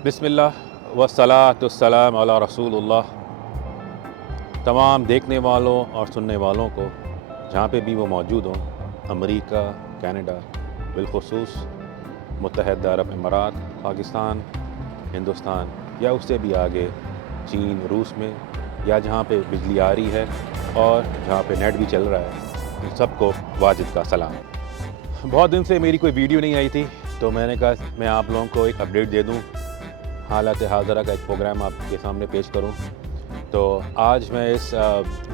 बिस्मिल्लाह वस्सलातुस्सलाम अला रसूलुल्लाह। तमाम देखने वालों और सुनने वालों को जहाँ पे भी वो मौजूद हों, अमेरिका, कनाडा, बिलखुसूस मुत्तहदा अरब अमारात, पाकिस्तान, हिंदुस्तान या उससे भी आगे चीन, रूस में या जहाँ पे बिजली आ रही है और जहाँ पे नेट भी चल रहा है, इन सबको वाजिद का सलाम। बहुत दिन से मेरी कोई वीडियो नहीं आई थी, तो मैंने कहा मैं आप लोगों को एक अपडेट दे दूँ, हालात हाज़िरा का एक प्रोग्राम आपके सामने पेश करूं। तो आज मैं इस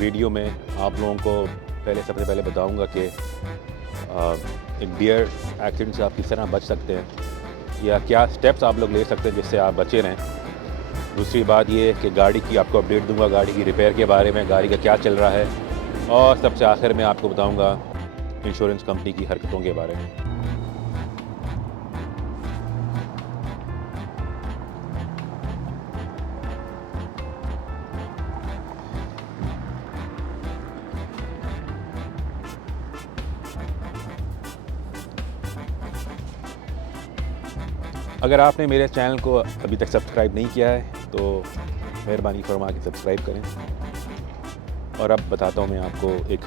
वीडियो में आप लोगों को सबसे पहले बताऊंगा कि एक डियर एक्सीडेंट से आप किस तरह बच सकते हैं या क्या स्टेप्स आप लोग ले सकते हैं जिससे आप बचे रहें। दूसरी बात ये है कि गाड़ी की आपको अपडेट दूंगा, गाड़ी की रिपेयर के बारे में, गाड़ी का क्या चल रहा है, और सबसे आखिर में आपको बताऊँगा इंश्योरेंस कंपनी की हरकतों के बारे में। अगर आपने मेरे चैनल को अभी तक सब्सक्राइब नहीं किया है तो मेहरबानी फरमा के सब्सक्राइब करें। और अब बताता हूँ मैं आपको एक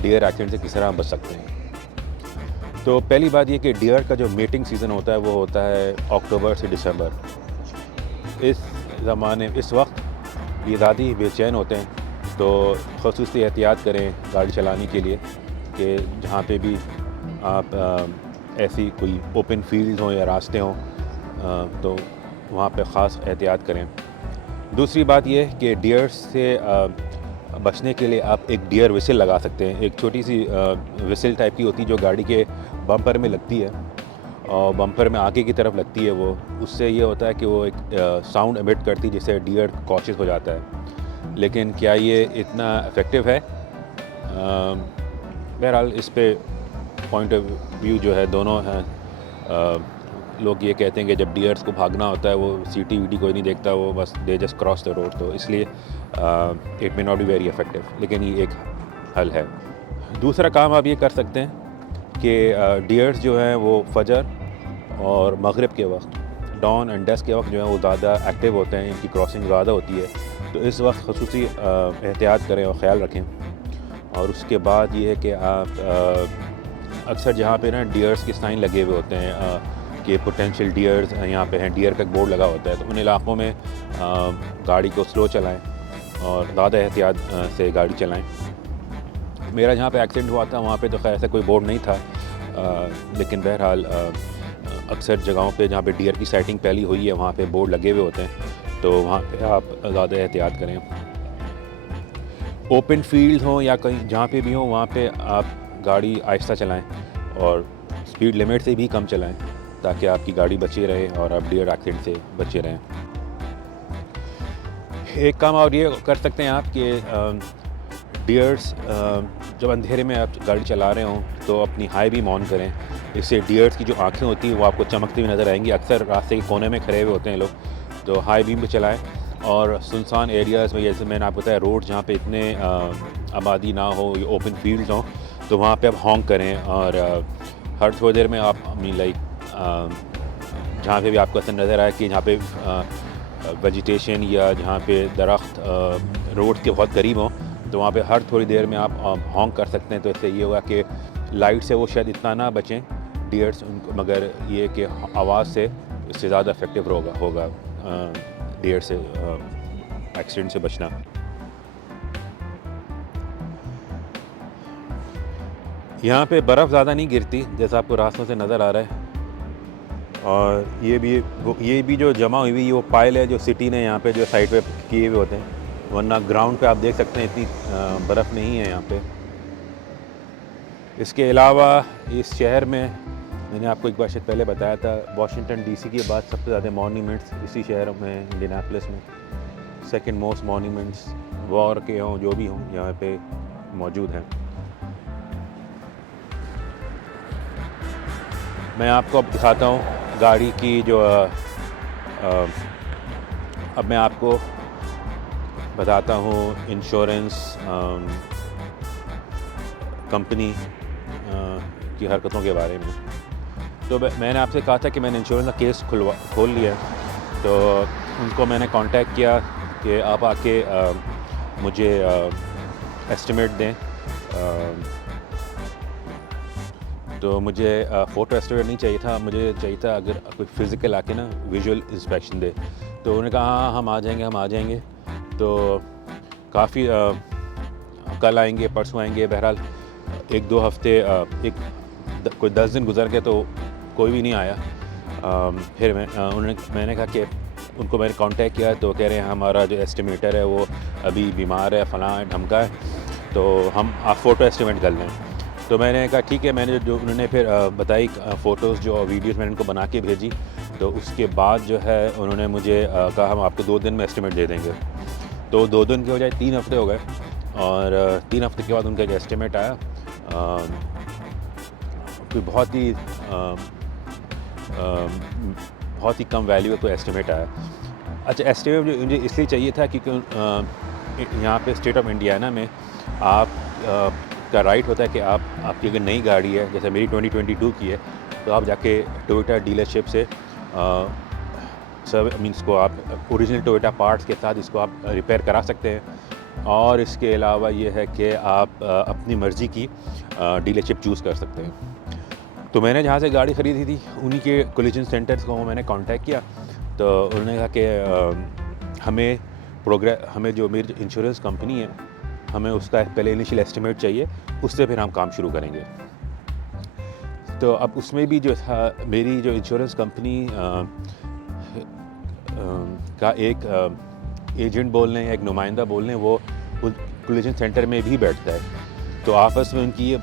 डियर एक्सीडेंट से किस तरह बच सकते हैं। तो पहली बात ये कि डियर का जो मीटिंग सीज़न होता है वो होता है अक्टूबर से दिसंबर। इस वक्त ये ज़्यादा ही बेचैन होते हैं, तो ख़ुसूसी एहतियात करें गाड़ी चलाने के लिए कि जहाँ पे भी आप ऐसी कोई ओपन फील्ड हों या रास्ते हों तो वहाँ पे ख़ास एहतियात करें। दूसरी बात यह है कि डियर से बचने के लिए आप एक डियर विसल लगा सकते हैं। एक छोटी सी विसल टाइप की होती है जो गाड़ी के बम्पर में लगती है और बम्पर में आगे की तरफ लगती है। वो उससे ये होता है कि वो एक साउंड एमिट करती है जिससे डियर कॉशियस हो जाता है। लेकिन क्या ये इतना इफ़ेक्टिव है? बहरहाल इस पे पॉइंट ऑफ व्यू जो है दोनों हैं। लोग ये कहते हैं कि जब डियर्स को भागना होता है वो सीटी वीटी कोई नहीं देखता, वो बस they just cross the road, तो इसलिए it may not be very effective, लेकिन ये एक हल है। दूसरा काम आप ये कर सकते हैं कि डियर्स जो हैं वो फजर और मगरिब के वक्त, डॉन एंड डस्क के वक्त जो है वो ज़्यादा एक्टिव होते हैं, इनकी क्रॉसिंग ज़्यादा होती है, तो इस वक्त खसूसी एहतियात करें और ख़्याल रखें। और उसके बाद ये है कि आप अक्सर जहाँ पे ना डियर्स के साइन लगे हुए होते हैं कि पोटेंशियल डियर्स यहाँ पे हैं, डियर का एक बोर्ड लगा होता है, तो उन इलाक़ों में गाड़ी को स्लो चलाएं और ज़्यादा एहतियात से गाड़ी चलाएं। मेरा जहाँ पे एक्सीडेंट हुआ था वहाँ पे तो खैर ऐसा कोई बोर्ड नहीं था, लेकिन बहरहाल अक्सर जगहों पे जहाँ पे डियर की साइटिंग पहली हुई है वहाँ पे बोर्ड लगे हुए होते हैं, तो वहाँ पे आप ज़्यादा एहतियात करें। ओपन फील्ड हों या कहीं जहाँ पे भी हों वहाँ पे आप गाड़ी आहिस्ता चलाएं और स्पीड लिमिट से भी कम चलाएं ताकि आपकी गाड़ी बची रहे और आप डियर एक्सीडेंट से बचे रहें। एक काम और ये कर सकते हैं आप कि डियर्स जब अंधेरे में आप गाड़ी चला रहे हों तो अपनी हाई बीम ऑन करें। इससे डियर्स की जो आँखें होती हैं वो आपको चमकती हुई नज़र आएंगी। अक्सर रास्ते के कोने में खड़े हुए होते हैं लोग, तो हाई बीम पे चलाएं। और सुनसान एरियाज़ में, जैसे मैंने आपको बताया, रोड जहाँ पे इतने आबादी ना हो या ओपन फील्ड हों, तो वहाँ पे आप हॉन्क करें। और हर थोड़ी देर में आप लाइक जहाँ पे भी आपको ऐसा नज़र आए कि जहाँ पे वेजिटेशन या जहाँ पे दरख्त रोड के बहुत करीब हों, तो वहाँ पे हर थोड़ी देर में आप हॉन्क कर सकते हैं। तो इससे ये होगा कि लाइट से वो शायद इतना ना बचें डियर्स उनको, मगर ये कि आवाज़ से इससे ज़्यादा इफेक्टिव होगा डियर से एक्सीडेंट से बचना। यहाँ पे बर्फ़ ज़्यादा नहीं गिरती जैसा आपको रास्तों से नज़र आ रहा है, और ये भी जो जमा हुई हुई वो पाइल है जो सिटी ने यहाँ पे जो साइड पे किए हुए होते हैं, वरना ग्राउंड पे आप देख सकते हैं इतनी बर्फ़ नहीं है यहाँ पे। इसके अलावा इस शहर में मैंने आपको एक बार शायद पहले बताया था, वाशिंगटन डीसी के बाद सबसे ज़्यादा मॉन्यूमेंट्स इसी शहर में, इंडियानापोलिस में सेकंड मोस्ट मॉन्यूमेंट्स वॉर के हों जो भी हों यहाँ पे मौजूद हैं। मैं आपको अब दिखाता हूँ गाड़ी की जो अब मैं आपको बताता हूँ इंश्योरेंस कंपनी की हरकतों के बारे में। तो मैंने आपसे कहा था कि मैंने इंश्योरेंस का केस खोल लिया है, तो उनको मैंने कांटेक्ट किया कि आप आके मुझे एस्टिमेट दें। तो मुझे फ़ोटो एस्टिमेट नहीं चाहिए था, मुझे चाहिए था अगर कोई फ़िज़िकल आके ना विजुअल इंस्पेक्शन दे। तो उन्होंने कहा हाँ हम आ जाएंगे। तो काफ़ी कल आएंगे, परसों आएंगे, बहरहाल 1-2 हफ़्ते कोई 10 दिन गुजर गए तो कोई भी नहीं आया। फिर मैंने कहा कि उनको मैंने कांटेक्ट किया तो कह रहे हैं हमारा जो एस्टिमेटर है वो अभी बीमार है, फ़लाँ है, ढमका है, तो आप फ़ोटो एस्टिमेट कर लें। तो मैंने कहा ठीक है। मैंने जो उन्होंने फिर बताई फ़ोटोज़ जो वीडियोज़ मैंने उनको बना के भेजी। तो उसके बाद जो है उन्होंने मुझे कहा हम आपको 2 दिन में एस्टिमेट दे देंगे। तो 2 दिन के बजाय 3 हफ़्ते हो गए और 3 हफ़्ते के बाद उनका एक एस्टिमेट आया। कोई बहुत ही कम वैल्यू का कोई एस्टिमेट आया। अच्छा, एस्टिमेट मुझे इसलिए चाहिए था क्योंकि यहाँ पे स्टेट ऑफ इंडियाना में आप का राइट होता है कि आपकी अगर नई गाड़ी है, जैसे मेरी 2022 की है, तो आप जाके टोयोटा डीलरशिप से इसको आप ओरिजिनल टोयोटा पार्ट्स के साथ इसको आप रिपेयर करा सकते हैं। और इसके अलावा ये है कि आप अपनी मर्ज़ी की डीलरशिप चूज़ कर सकते हैं। तो मैंने जहाँ से गाड़ी ख़रीदी थी उन्हीं के कोलिजन सेंटर्स को मैंने कांटेक्ट किया। तो उन्होंने कहा कि हमें जो मेरी इंश्योरेंस कंपनी है, हमें उसका पहले इनिशियल एस्टिमेट चाहिए, उससे फिर हम काम शुरू करेंगे। तो अब उसमें भी जो था, मेरी जो इंश्योरेंस कंपनी का एक एजेंट बोल लें या एक नुमाइंदा बोल लें, वो कोलिजन सेंटर में भी बैठता है। तो आपस में उनकी ये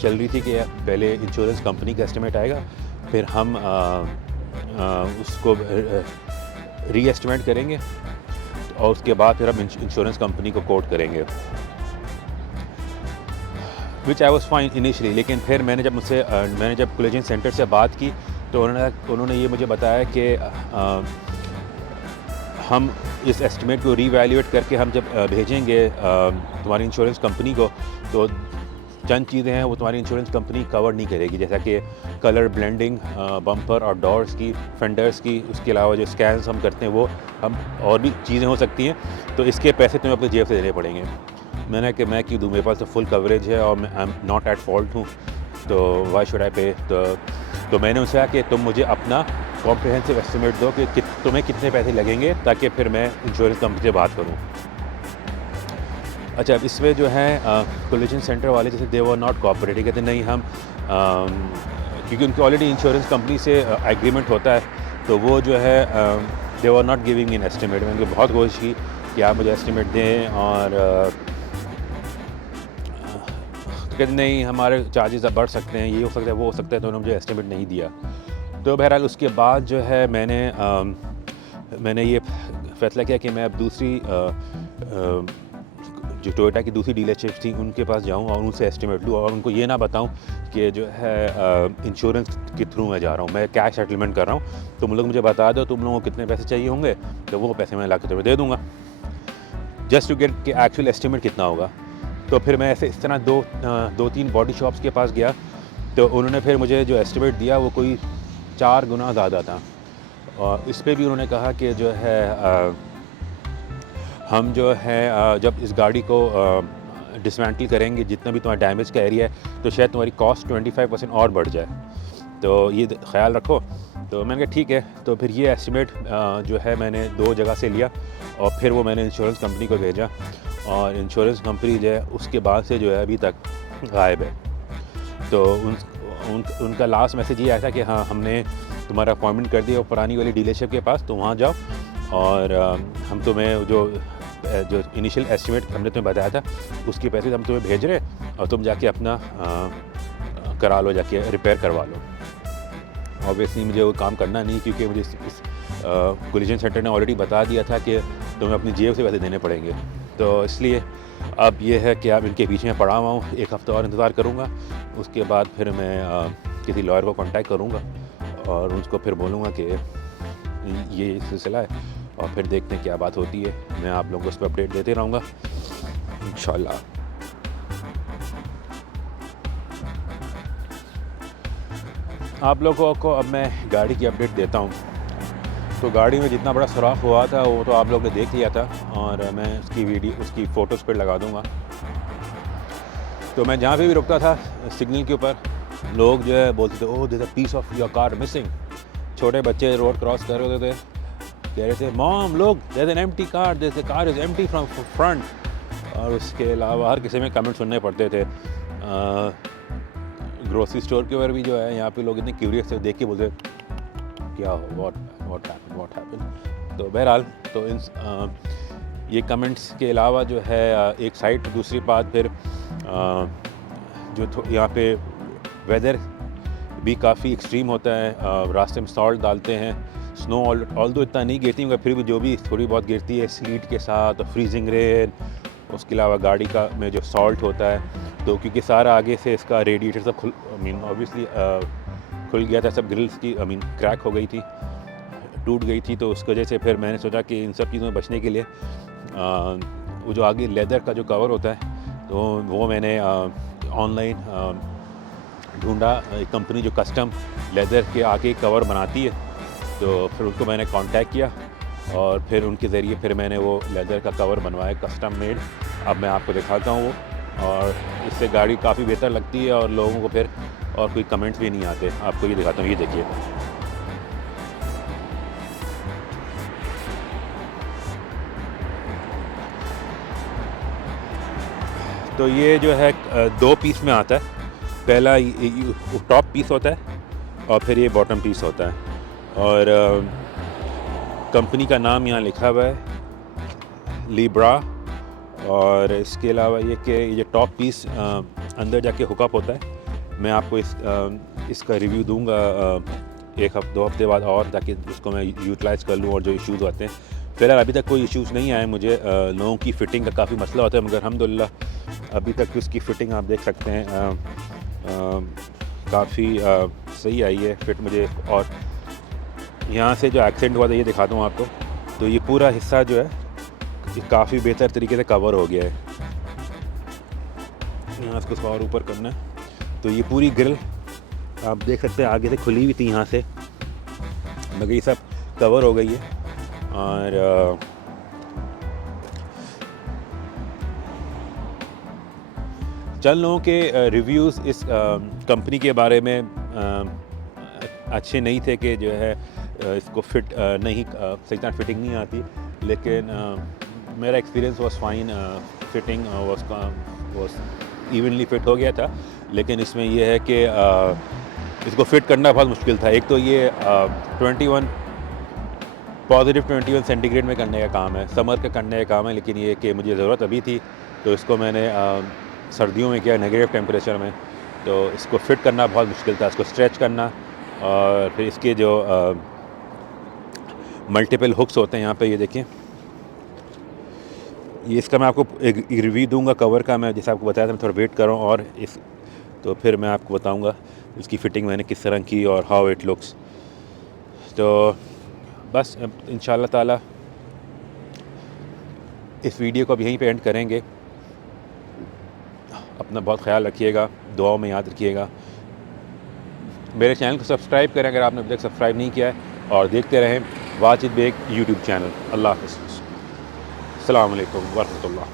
चल रही थी कि पहले इंश्योरेंस कंपनी का एस्टिमेट आएगा, फिर हम उसको री एस्टिमेट करेंगे और उसके बाद फिर हम इंश्योरेंस कंपनी को कोट करेंगे, विच आई वॉज़ फाइन इनिशियली। लेकिन फिर मैंने जब कोलिजन सेंटर से बात की तो उन्होंने ये मुझे बताया कि हम इस एस्टिमेट को रीवैल्यूएट करके हम जब भेजेंगे तुम्हारी इंश्योरेंस कंपनी को, तो चंद चीज़ें हैं वो तुम्हारी इंश्योरेंस कंपनी कवर नहीं करेगी, जैसा कि कलर ब्लेंडिंग, बम्पर और डोर्स की, फेंडर्स की। उसके अलावा जो स्कैन्स हम करते हैं वो हम और भी चीज़ें हो सकती हैं, तो इसके पैसे तुम्हें अपनी जेब से देने पड़ेंगे। मैंने कि मैं क्यों दूँ, मेरे पास तो फुल कवरेज है और I am not at fault हूँ, तो वाई शुड आई पे। तो मैंने उनसे कहा कि तुम मुझे अपना कॉम्प्रिहेंसिव एस्टिमेट दो कि तुम्हें कितने पैसे लगेंगे, ताकि फिर मैं इंश्योरेंस कंपनी से बात करूँ। अच्छा, अब इसमें जो है कोलिजन सेंटर वाले जैसे दे वर नॉट कोऑपरेटिव, कहते नहीं हम क्योंकि उनकी ऑलरेडी इंश्योरेंस कंपनी से एग्रीमेंट होता है, तो वो जो है they were not giving in estimate. मैंने बहुत कोशिश की कि आप मुझे एस्टिमेट दें, और कहते नहीं हमारे चार्जेस बढ़ सकते हैं, ये हो सकता है, वो हो सकता है, तो उन्होंने मुझे एस्टिमेट नहीं दिया। तो बहरहाल उसके बाद जो है मैंने ये फैसला किया कि मैं अब दूसरी जो टोयोटा की दूसरी डीलरशिप थी उनके पास जाऊं और उनसे एस्टिमेट लूँ, और उनको ये ना बताऊं कि जो है इंश्योरेंस के थ्रू मैं जा रहा हूं, मैं कैश सेटलमेंट कर रहा हूं। तुम लोग मुझे बता दो तुम लोगों को कितने पैसे चाहिए होंगे, तो वो पैसे मैं ला के तुम्हें दे दूँगा, जस्ट टू गेट कि एक्चुअल एस्टिमेट कितना होगा। तो फिर मैं ऐसे इस तरह 2-3 बॉडी शॉप्स के पास गया, तो उन्होंने फिर मुझे जो एस्टिमेट दिया वो कोई 4 गुना ज़्यादा था। और इस पर भी उन्होंने कहा कि जो है हम जो है जब इस गाड़ी को डिसमेंटल करेंगे, जितना भी तुम्हारा डैमेज का एरिया है, तो शायद तुम्हारी कॉस्ट 25% और बढ़ जाए, तो ये ख्याल रखो। तो मैंने कहा ठीक है। तो फिर ये एस्टिमेट जो है मैंने 2 जगह से लिया, और फिर वो मैंने इंश्योरेंस कंपनी को भेजा, और इंश्योरेंस कंपनी जो है उसके बाद से जो है अभी तक गायब है। तो उनका लास्ट मैसेज ये आया था कि हाँ हमने तुम्हारा अपॉइंटमेंट कर दिया पुरानी वाली डीलरशिप के पास, तो वहाँ जाओ और हम तुम्हें जो इनिशियल एस्टिमेट हमने तुम्हें बताया था उसके पैसे हम तुम्हें भेज रहे हैं, और तुम जाके अपना करा लो, जाके रिपेयर करवा लो। ऑब्वियसली मुझे वो काम करना नहीं, क्योंकि मुझे इस कोलिजन सेंटर ने ऑलरेडी बता दिया था कि तुम्हें अपनी जेब से पैसे देने पड़ेंगे। तो इसलिए अब ये है कि अब इनके पीछे मैं पड़ा हुआ हूँ, 1 हफ़्ता और इंतज़ार करूँगा। उसके बाद फिर मैं किसी लॉयर को कांटेक्ट करूँगा और उसको फिर बोलूँगा कि ये सिलसिला है, और फिर देखते हैं क्या बात होती है। मैं आप लोगों को उस पर अपडेट देते रहूँगा इंशाल्लाह। आप लोगों को अब मैं गाड़ी की अपडेट देता हूँ। तो गाड़ी में जितना बड़ा सुराख हुआ था वो तो आप लोग ने देख लिया था, और मैं उसकी फ़ोटोज़ पर लगा दूँगा। तो मैं जहाँ पे भी रुकता था सिग्नल के ऊपर, लोग जो है बोलते थे, oh there a piece of your car missing. छोटे बच्चे रोड क्रॉस कर रहे थे, कह रहे थे, mom look there is an empty car, this car is empty from front. और उसके अलावा हर किसी में कमेंट सुनने पड़ते थे। ग्रोसरी स्टोर के ऊपर भी जो है यहाँ पे लोग इतने क्यूरियस थे, देख के बोलते क्या हो, व्हाट हैपेंड। तो बहरहाल तो ये कमेंट्स के अलावा जो है एक साइड दूसरी बात, फिर जो यहाँ पे वेदर भी काफ़ी एक्सट्रीम होता है। रास्ते में सॉल्ट डालते हैं, स्नो ऑल्दो इतना नहीं गिरती मगर फिर भी जो भी थोड़ी बहुत गिरती है स्लीट के साथ, और फ्रीजिंग रेन। उसके अलावा गाड़ी का में जो सॉल्ट होता है, तो क्योंकि सारा आगे से इसका रेडिएटर सब ऑब्वियसली खुल गया था, सब ग्रिल्स की क्रैक हो गई थी, टूट गई थी। तो उस वजह से फिर मैंने सोचा कि इन सब चीज़ों में बचने के लिए वो जो आगे लेदर का जो कवर होता है, तो वो मैंने ऑनलाइन ढूंढा, एक कंपनी जो कस्टम लेदर के आगे कवर बनाती है। तो फिर उनको मैंने कांटेक्ट किया और फिर उनके ज़रिए फिर मैंने वो लेदर का कवर बनवाया, कस्टम मेड। अब मैं आपको दिखाता हूँ वो, और इससे गाड़ी काफ़ी बेहतर लगती है और लोगों को फिर और कोई कमेंट्स भी नहीं आते। आपको ये दिखाता हूँ, ये देखिए। तो ये जो है 2 पीस में आता है। पहला टॉप पीस होता है और फिर ये बॉटम पीस होता है, और कंपनी का नाम यहाँ लिखा हुआ है लिब्रा। और इसके अलावा ये कि ये टॉप पीस अंदर जाके हुकअप होता है। मैं आपको इसका रिव्यू दूंगा 1-2 हफ्ते बाद, और ताकि उसको मैं यूटिलाइज़ कर लूँ और जो इश्यूज़ आते हैं। फ़िलहाल अभी तक कोई इश्यूज़ नहीं आए मुझे। लोगों की फ़िटिंग का काफ़ी मसला होता है, मगर अल्हम्दुलिल्लाह अभी तक उसकी फ़िटिंग आप देख सकते हैं काफ़ी सही आई है फिट मुझे। और यहाँ से जो एक्सीडेंट हुआ था ये दिखाता हूँ आपको। तो ये पूरा हिस्सा जो है ये काफ़ी बेहतर तरीके से कवर हो गया है। यहाँ इसको और ऊपर करना है, तो ये पूरी ग्रिल आप देख सकते हैं आगे से खुली हुई थी यहाँ से, मगर ये सब कवर हो गई है। और चंद लोगों के रिव्यूज़ इस कंपनी के बारे में अच्छे नहीं थे कि जो है इसको फिट नहीं सही तरह फिटिंग नहीं आती, लेकिन मेरा experience was fine. Fitting was evenly fit हो गया था, लेकिन इसमें यह है कि इसको फिट करना बहुत मुश्किल था। एक तो ये 21 सेंटीग्रेड में करने का काम है, समर का करने का काम है, लेकिन ये कि मुझे ज़रूरत अभी थी तो इसको मैंने सर्दियों में किया, नेगेटिव टेम्परेचर में। तो इसको फिट करना बहुत मुश्किल था, इसको स्ट्रेच करना, और फिर इसके जो मल्टीपल हुक्स होते हैं यहाँ पे, ये देखिए। ये इसका मैं आपको एक रिव्यू दूंगा कवर का। मैं जैसे आपको बताया था, मैं थोड़ा वेट कर रहा हूँ, और तो फिर मैं आपको बताऊंगा इसकी फ़िटिंग मैंने किस तरह की और हाउ इट लुक्स। तो बस इंशाल्लाह ताला इस वीडियो को अब यहीं पे एंड करेंगे। अपना बहुत ख्याल रखिएगा, दुआओं में याद रखिएगा। मेरे चैनल को सब्सक्राइब करें अगर आपने अभी तक सब्सक्राइब नहीं किया है, और देखते रहें वाजिद बेग यूट्यूब चैनल। अल्लाह हाफ़िज़। अस्सलामु अलैकुम व रहमतुल्लाह।